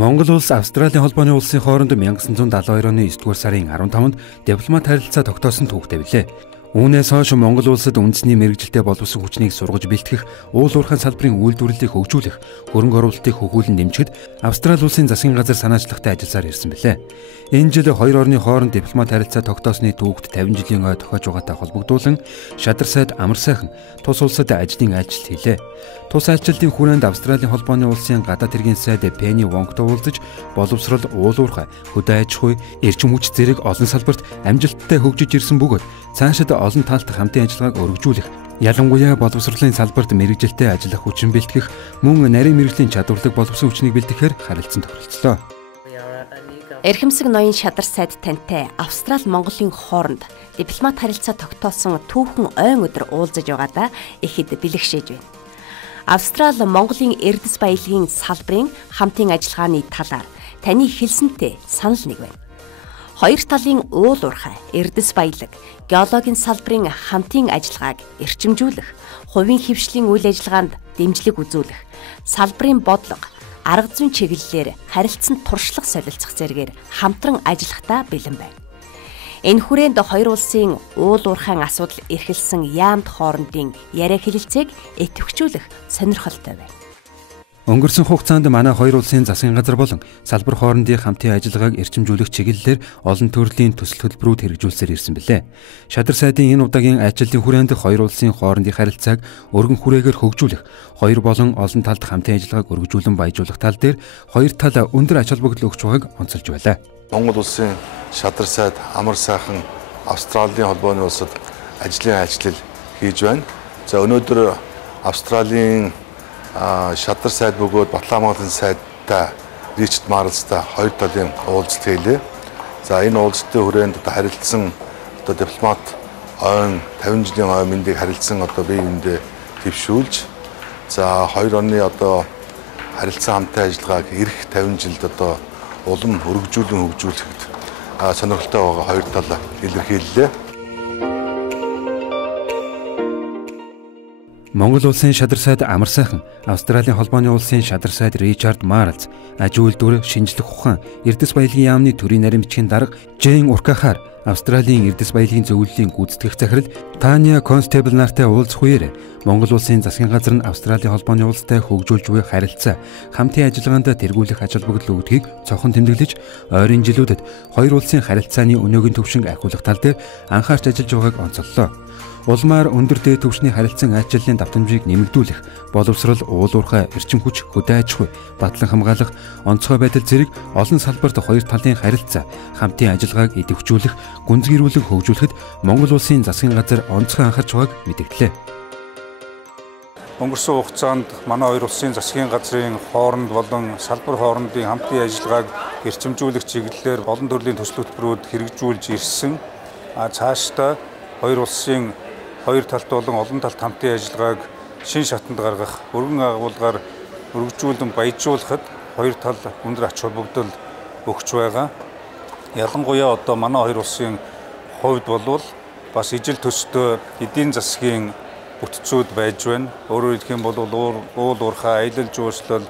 Монгол улс Австралийн холбооны улсын хооронд 1972 оны 9-р сарын 15-нд дипломат харилцаа тогтоосон түүхтэй билээ. Үүнээс хойш Монгол улсад үндэсний мэргэжилтэй боловсон хүчнийг сургаж бэлтгэх, уул уурхайн салбарын үйлдвэрлэлийг хөгжүүлэх, хөрөнгө оруулалтыг хөгжүүлэн дэмжихэд Австрали улсын засгийн газар санаачлагтай ажилласаар ирсэн билээ. Энэ жил хоёр орны хооронд дипломат харилцаа тогтоосны түүхт 50 жилийн ой тохиож байгаатай холбогдуулан Шадар сайд Амар сайхан тус улсад ажлын айлчлал хийлээ. Тус айлчлалын хүрээнд Австралийн холбооны улсын гадаад хэргийн сайд Пенни Вонгтой уулзаж боловсрол, уул уурхай, хөдөө аж ахуй, эрчим хүч зэрэг олон салбарт амжилттай хөгжиж ирсэн бөгөөд цаашид олон талт хамтын ажиллагааг өргөжүүлэх, ялангуяа боловсролын салбарт мэргэжилтэй ажиллах хүчин бэлтгэх, мөн нарийн мэргэжлийн чадварлаг боловсон хүчнийг бэлтгэхээр харилцан тохиролцлоо. Эрхэмсэг ноён Шадар сайд тантай Австрали Монголын хооронд дипломат харилцаа тогтоосон түүхэн ойн өдөр уулзаж байгаадаа ихэд бэлэгшээж байна. Австрали Монголын эрдэс баялагын салбарын хамтын ажиллагааны талаар таны хэлсэнтэй санал нэг байна. Хоёр талын уул уурхай, эрдэс баялаг, геологийн салбарын хамтын ажиллагааг эрчимжүүлэх, хувийн хэвшлийн үйл ажиллагаанд дэмжлэг үзүүлэх, салбарын бодлого, арга зүйн чиглэлээр харилцан туршлага солилцох зэргээр хамтран ажиллахдаа бэлэн байна. Энэ хүрээнд хоёр улсын уул уурхайн асуудал эрхэлсэн яамт хоорондын яриа хэлэлцээг идэвхжүүлэх сонирхолтой байна. Өнгөрсөн хугацаанд манай хоёр улсын засгийн газар болон салбар хоорондын хамтын ажиллагааг эрчимжүүлэх чиглэлээр олон төрлийн төсөл хөтөлбөрүүд хэрэгжүүлсээр ирсэн билээ. Шадар сайдын энэ удаагийн ажлын хүрээнд хоёр улсын хоорондын харилцааг өргөн хүрээгээр хөгжүүлэх, хоёр болон олон талд хамтын ажиллагааг өргөжүүлэн баяжуулах тал дээр хоёр тал өндөр ач холбогдол өгч байгааг онцолж байлаа. Монгол улсын Шадар сайд Амар сайхан Австралийн холбооны улсад ажлын айлчлал хийж байна. За өнөөдөр Австралийн Шадар сайд бөгөөд Батлан сайдтай Ричард Марлстай хоёр талын уулзалт хийлээ. За энэ уулзалтын хүрээнд харилцсан дипломат ойн 50 жилийн ой мэндийг харилцсан бие биендээ твшүүлж за хоёр орны харилцан хамтын ажиллагааг ирэх 50 жилд улам өргөжүүлэн хөгжүүлэхэд сонирхолтой байгаа хоёр тал илэрхийллээ. Монгол улсын Шадар сайд Амар сайхан, Австралийн холбооны улсын Шадар сайд Ричард Марлс, аж үйлдвэр, шинжлэх ухаан, эрдэс баялагын яамны төрийн нарийн бичгийн дарга Жэйн Уркахаар Австралийн эрдэс баялагын зөвлөлийн гүйцэтгэх захирал Таня Констебл нартай уулзах үеэр Монгол улсын засгийн газар нь Австралийн холбооны улстай хөгжүүлж буй харилцаа, хамтын ажиллагаанд тэргүүлэх ач холбогдол өгдгийг цохон тэмдэглэж, ойрын жилүүдэд хоёр улсын харилцааны өнөөгийн төвшинг ахиулах тал дээр анхаарч ажиллаж байгааг онцоллоо. Улмаар өндөр дээд түвшний харилцан айлчлалын давтамжийг нэмэгдүүлэх, боловсрол, уул уурхай, эрчим хүч, хөдөө аж ахуй, батлан хамгаалах, онцгой байдал зэрэг олон салбарт хоёр талын харилцаа, хамтын ажиллагааг идэвхжүүлэх, гүнзгийрүүлэн хөгжүүлэхэд Монгол улсын засгийн газар онцгой анхаарч байгааг мэдэгдлээ. Өнгөрсөн хугацаанд манай хоёр улсын засгийн газрын хооронд болон салбар хоорондын хамтын ажиллагааг эрчимжүүлэх чиглэлээр олон төрлийн төсөл хөтөлбөрүүд хэрэгжүүлж ирсэн. Цаашдаа хоёр улсын хоёр талт болон олон талт хамтын ажиллагааг шин шатанд гаргах, өргөн агуулгаар өргөжүүлэн баяжуулахад хоёр тал өндөр ач холбогдол өгч байгаа. Ялангуяа манай хоёр улсын хувьд болвол бас ижил төстэй эдийн засгийн бүтцүүд байж байна. Өөрөөр хэлэх юм бол уул уурхай, аялал жуулчлал,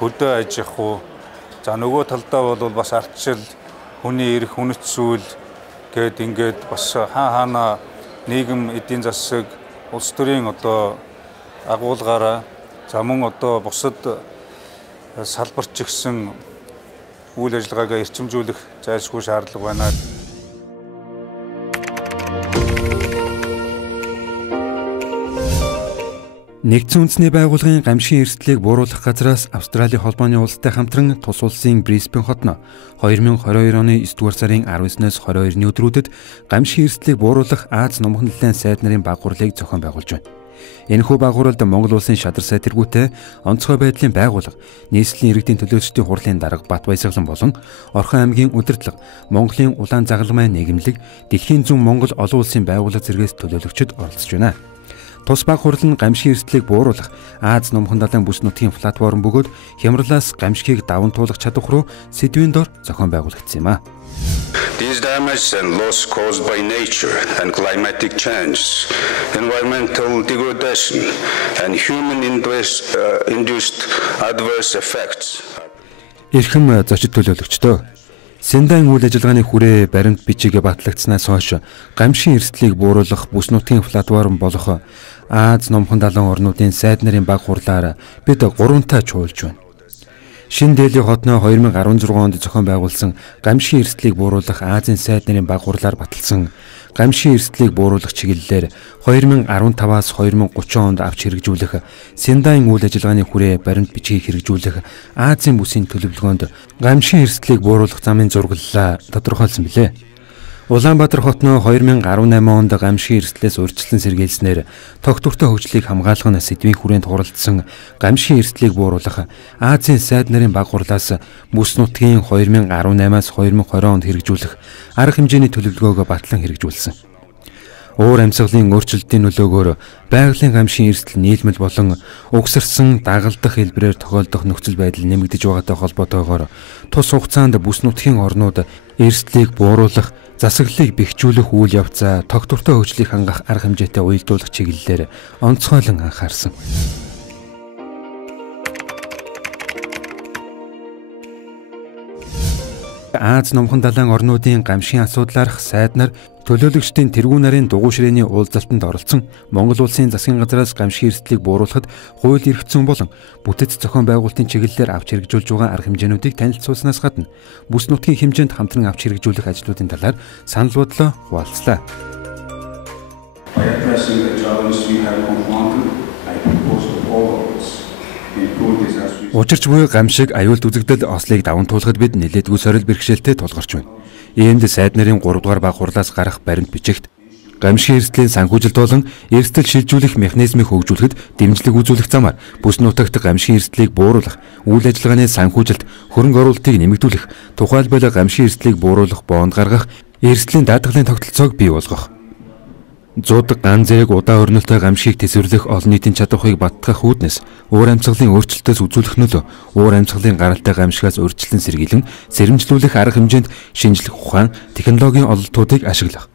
хөдөө аж ахуй, за нөгөө талдаа бол бас ардчил, хүний эрх, үнэт зүйл ингээд бас хаана нийгэм эдийн засаг улс төрийн агуулгаараа за мөн бусад салбарт ч гэсэн үйл ажиллагаагаа эрчимжүүлэх зайлшгүй шаардлага байна. Нэгдсэн үндэсний байгууллагын гамшигын эрсдлийг бууруулах газраас Австралийн холбооны улстай хамтран тус улсын Брисбен хотно 2022 оны 9-р сарын 19-ноос 22-ны өдрүүдэд гамшигын эрсдлийг бууруулах Аз номхон нэлээд сайд нарын багварлыг зохион байгуулж байна. Энэхүү багварлалд Монгол улсын Шадар сайд тэргүүтээ онцгой байдлын байгууллага, нийслэлийн иргэдийн төлөөлөгчдийн хурлын дарга Бат Баясгалан болон Орхон аймгийн удирдлага, Монголын улаан загалмай нийгэмлэг, Дэлхийн зүүн Монгол олон улсын байгууллага зэргээс төлөөлөгчд оролцож байна. Тус баг хурал нь гамшигын эрсдлийг бууруулах Аз номхон далайн бүс нутгийн платформ бөгөөд хямралаас гамшигыг даван туулах чадвар руу сэдвийн дор зохион байгуулагдсан юм а. These damage and loss caused by nature and climatic change, environmental degradation and human induced adverse effects. Эрхэм зочид төлөөлөгчдөө Синдагийн үйл ажиллагааны хүрээ баримт бичиг батлагдсанаас хойш гамшигын эрсдлийг бууруулах бүс нутгийн платформ болох Аз номхон далайн орнуудын сайд нарын баг хурлаар бид 3 таа чуулж байна. Шинэ Дели хотноо 2016 онд зохион байгуулсан гамшигын эрсдлийг бууруулах Азийн сайд нарын баг хурлаар баталсан гамшигын эрсдлийг бууруулах чиглэлээр 2015-аас 2030 онд авч хэрэгжүүлэх Синдагийн үйл ажиллагааны хүрээ баримт бичгийг хэрэгжүүлэх Азийн бүсийн төлөвлөгөөнд гамшигын эрсдлийг бууруулах замын зураглалаа тодорхойлсон билээ. Улаанбаатар хотноо 2018 онд гамшигын эрсдлээс урьдчилан сэргийлснээр тогтвортой хөгжлийг хамгаалах сэдвийн хүрээнд хуралдсан гамшигын эрсдлийг бууруулах Азийн сайд нарын баг хурлаас бүс нутгийн 2018-аас 2020 онд хэрэгжүүлэх арга хэмжээний төлөвлөгөөгөө батлан хэрэгжүүлсэн. Уур амьсгалын өөрчлөлтийн нөлөөгөөр байгалийн гамшигын эрсдэл нийлмэл болон угсарсан дагалдах хэлбэрээр тохиолдох нөхцөл байдал нэмэгдэж байгаатай холбоотойгоор тус хугацаанд бүс нутгийн орнууд эрсдлийг бууруулах, засаглалыг бэхжүүлэх үйл явцаа тогтвортой хөгжлийг хангах арга хэмжээтэй уялдуулах чиглэлээр онцгойлон анхаарсан. Аз номхон далайн орнуудын гамшигын асуудлаарх сайд нар төлөөлөгчдийн тэргүүн нарын дугуй ширээний уулзалтанд оролцсон Монгол улсын засгийн газраас гамшигын эрсдлийг бууруулахад хууль эрх зүйн болон бүтэц зохион байгуулалтын чиглэлээр авч хэрэгжүүлж байгаа арга хэмжээнүүдийг танилцуулснаас гадна бүс нутгийн хэмжээнд хамтран авч хэрэгжүүлэх ажлуудын талаар санал бодлоо хуваалцлаа. Учирч буй гамшиг аюулт үзэгдэл ослыг даван туулахад бид нэлээдгүй сорил бэрхшээлтэй тулгарч байна. Иймд сайд нарын 3 дугаар баг хурлаас гарах баримт бичигт гамшигын эрсдлийн санхүүжилт болон эрсдэл шилжүүлэх механизмыг хөгжүүлэхэд дэмжлэг үзүүлэх замаар бүс нутагт гамшигын эрсдлийг бууруулах, үйл ажиллагааны санхүүжилт, хөрөнгө оруулалтыг нэмэгдүүлэх, тухайлбал гамшигын эрсдлийг бууруулах бонд гаргах, эрсдлийн даатгалын тогтолцоог бий болгох. Зуд ган зэрэг удаа орнолтой гамшигыг тэсвэрлэх олон нийтийн чадварыг баттгах үүднээс уур амьсгалын өөрчлөлтөөс үзүүлэх нөлөө уур амьсгалын гаралтай гамшигаас урьдчилан сэргийлэн сэрэмжлүүлэх арга хэмжээнд шинжлэх ухаан, технологийн ололтуудыг ашиглах.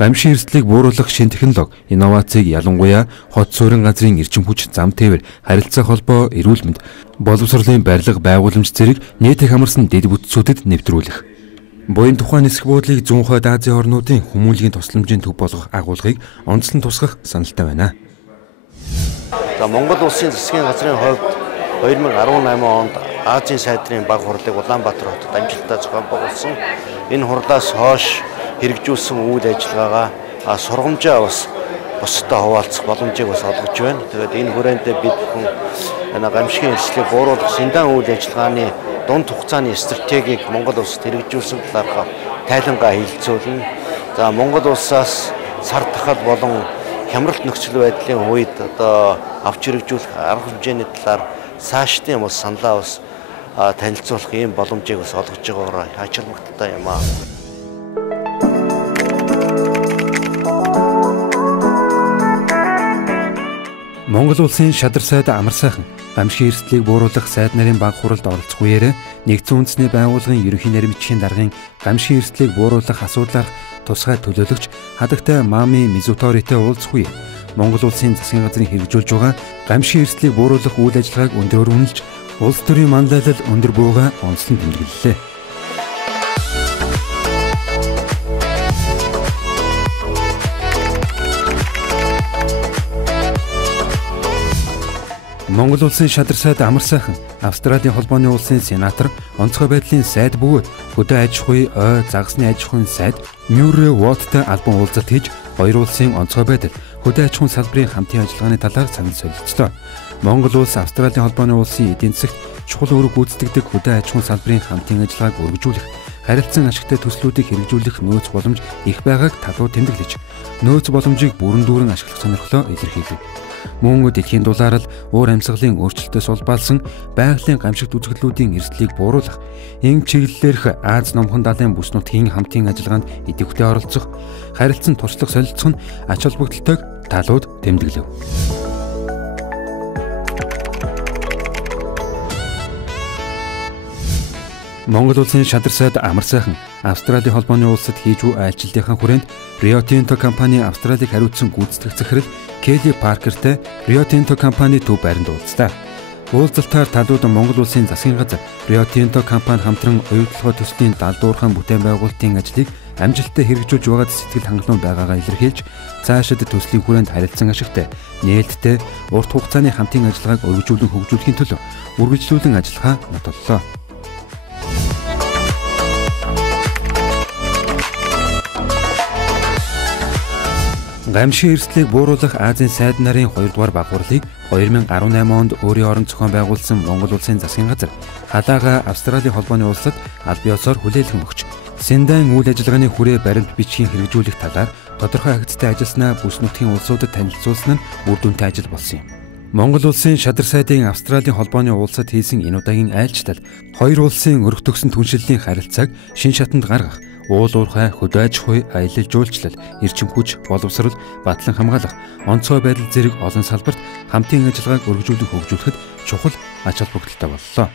Гамшигын эрсдлийг бууруулах шинэ технологи, инновацийг ялангуяа хот суурин газрын эрчим хүч, зам тээвэр, харилцаа холбоо, эрүүл мэнд, боловсролын барилга, байгууламж зэрэг нийтийг хамарсан дэд бүтцүүдэд нэвтрүүлэх. Буян тухайн нисэх буудлыг зүүн хойд Азийн орнуудын хүмүүнлэгийн тусламжийн төв болгох агуулгыг онцлон тусгах саналтай байна. Монгол улсын засгийн газрын хувьд 2018 онд Азийн сайд нарын баг хурлыг Улаанбаатар хотод амжилттай зохион байгуулсан. Энэ хурлаас хойш хэрэгжүүлсэн үйл ажиллагаагаа сургамжаа бас бусдад хуваалцах боломжийг бас олгож байна. Тэгээд энэ хүрээнд бид бүхэн гамшигын эрсдлийг бууруулах Синдагийн үйл ажиллагааны дунд хугацааны стратегийг Монгол улсад хэрэгжүүлсэн талаар тайлангаа хэлэлцүүлнэ. За Монгол улсаас сар дахал болон хямралт нөхцөл байдлын үед авч хэрэгжүүлэх арга хэмжээний талаар цаашдын бас саналаа бас танилцуулах ийм боломжийг бас олгож байгаагаар хачирмагтай юм аа. Монгол улсын шадар сайд Амар сайхан гамшигын эрсдлийг бууруулах сайд нарын баг хуралд оролцох үеэр нэгдсэн үндэсний байгууллагын ерөнхий нэрмэтчийн даргын гамшигын эрсдлийг бууруулах асуудлаар тусгай төлөөлөгч хадагтай Мами Мизуторитэй уулзах үе Монгол улсын засгийн газрын хэрэгжүүлж байгаа гамшигын эрсдлийг бууруулах үйл ажиллагааг өндөр үнэлж улс төрийн манлайлал өндөр буугаа онцлон тэмдэглэлээ. Монгол улсын шадар сайд Амар сайхан Австралийн холбооны улсын сенатор, онцгой байдлын сайд бөгөөд хөдөө аж ахуй, ой, загасны аж ахуйн сайд Мюррей Уоттой албан уулзалт хийж хоёр улсын онцгой байдал, хөдөө аж ахуйн салбарын хамтын ажиллагааны талаар санал солилцлоо. Монгол улс Австралийн холбооны улсын эдийн засагт чухал үүрэг гүйцэтгэдэг хөдөө аж ахуйн салбарын хамтын ажиллагааг өргөжүүлэх, харилцан ашигтай төслүүдийг хэрэгжүүлэх нөөц боломж их байгааг талууд тэмдэглэж, нөөц боломжийг бүрэн дүүрэн ашиглах сонирхлоо илэрхийлэв. Мөн дэлхийн дулаарл уур амьсгалын өөрчлөлтөөс улбаалсан байгалийн гамшигт үзэгдлүүдийн эрсдлийг бууруулах, энэ чиглэлээрх Аз номхон далайн бүс нутгийн хамтын ажиллагаанд идэвхтэй оролцох, харилцан туршлага солилцох нь ач холбогдолтойг талууд тэмдэглэв. Монгол улсын шадар сайд Амар сайхан Австралийн холбооны улсад хийж буй айлчлалынхаа хүрээнд Rio Tinto компани Австралиг хариуцсан гүйцэтгэх захирал Келли Паркертэй Rio Tinto компани төв байранд уулзлаа. Уулзалтаар талууд Монгол улсын засгийн газар, Rio Tinto компани хамтран оюутлогоо төслийн далдуурхан бүтээн байгуулалтын ажлыг амжилттай хэрэгжүүлж байгаад сэтгэл хангалуун байгаагаа илэрхийлж, цаашид төслийн хүрээнд харилцан ашигтай, нээлттэй, урт хугацааны хамтын ажиллагааг өргөжүүлэн хөгжүүлэхийн төлөө үргэлжлүүлэн ажиллахаа нотоллоо. Гамшигын эрсдлийг бууруулах Азийн сайд нарын 2 дугаар багварлыг 2018 онд өөрийн орон зохион байгуулсан Монгол улсын засгийн газар халаага Австралийн холбооны улсад аль биесээр хүлээлгэн өгч, Синдан үйл ажиллагааны хүрээ баримт бичгийн хэрэгжүүлэх талаар тодорхой агцтай ажилласнаа бүс нутгийн улсуудад танилцуулсан нь үр дүнтэй ажил болсон юм. Монгол улсын шадар сайдын Австралийн холбооны улсад хийсэн энэ удаагийн айлчлал хоёр улсын өрх төгсөн түншлэлийн харилцааг шин шатанд гаргах, уул уурхай, хөдөө аж ахуй, аялал жуулчлал, эрчим хүч, боловсрол, батлан хамгаалах, онцгой байдал зэрэг олон салбарт хамтын ажиллагааг өргөжүүлэн хөгжүүлэхэд чухал ач холбогдолтой боллоо.